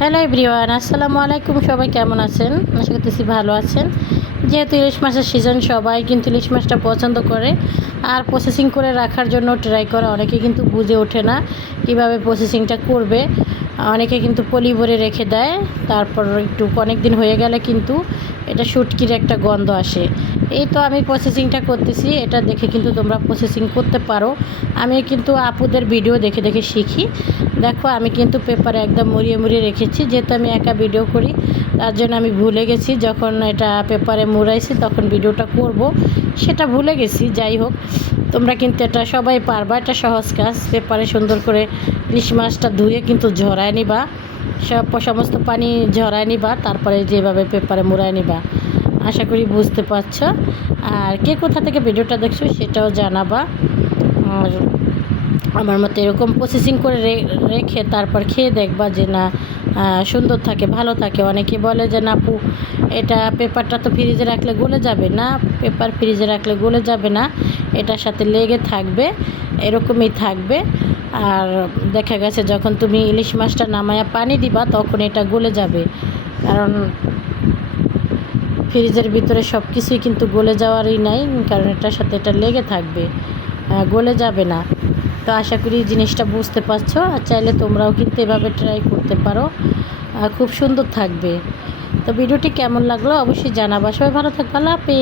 Hello everyone, আসসালামু আলাইকুম। সবাই কেমন আছেন? আশা করতেছি ভালো আছেন। যেহেতু ইলিশ মাছের সিজন, সবাই কিন্তু ইলিশ মাছটা পছন্দ করে আর প্রসেসিং করে রাখার জন্য ট্রাই করে। অনেকে কিন্তু বুঝে ওঠে না কিভাবে প্রসেসিংটা করবে। অনেকে কিন্তু পলি ভরে রেখে দেয়, তারপর একটু অনেক দিন হয়ে গেলে কিন্তু এটা শুটকির একটা গন্ধ আসে। এই তো আমি প্রসেসিংটা করতেছি, এটা দেখে কিন্তু তোমরা প্রসেসিং করতে পারো। আমি কিন্তু আপুদের ভিডিও দেখে দেখে শিখি। দেখো, আমি কিন্তু পেপারে একদম মুড়িয়ে মুড়িয়ে রেখেছি, যেহেতু আমি একা ভিডিও করি তার জন্য আমি ভুলে গেছি। যখন এটা পেপারে মুড়াইছি তখন ভিডিওটা করব, সেটা ভুলে গেছি। যাই হোক, তোমরা কিন্তু এটা সবাই পারবা, এটা সহজ কাজ। পেপারে সুন্দর করে ইলিশ মাছটা ধুয়ে কিন্তু ঝরায় নিবা, সমস্ত পানি ঝরায় নিবা, তারপরে যেভাবে পেপারে মুড়ায় নিবা। আশা করি বুঝতে পারছো। আর কে কোথা থেকে ভিডিওটা দেখছো সেটাও জানাবা। আর আমার মতো এরকম প্রসেসিং করে রেখে তারপর খেয়ে দেখবা যে না, সুন্দর থাকে, ভালো থাকে। অনেকে বলে যে না আপু, এটা পেপারটা তো ফ্রিজে রাখলে গলে যাবে না। পেপার ফ্রিজে রাখলে গলে যাবে না, এটার সাথে লেগে থাকবে, এরকমই থাকবে। আর দেখা গেছে যখন তুমি ইলিশ মাছটা নামায়া পানি দিবা তখন এটা গলে যাবে, কারণ ফ্রিজের ভিতরে সব কিছুই কিন্তু গলে যাওয়ারই নাই, কারণ এটার সাথে এটা লেগে থাকবে, গলে যাবে না। তো আশা করি জিনিসটা বুঝতে পারছো। আর চাইলে তোমরাও কিন্তু এভাবে ট্রাই করতে পারো, খুব সুন্দর থাকবে। তো ভিডিওটি কেমন লাগলো অবশ্যই জানাবা। সবাই ভালো থাকবে। আল্লাহ হাফেজ।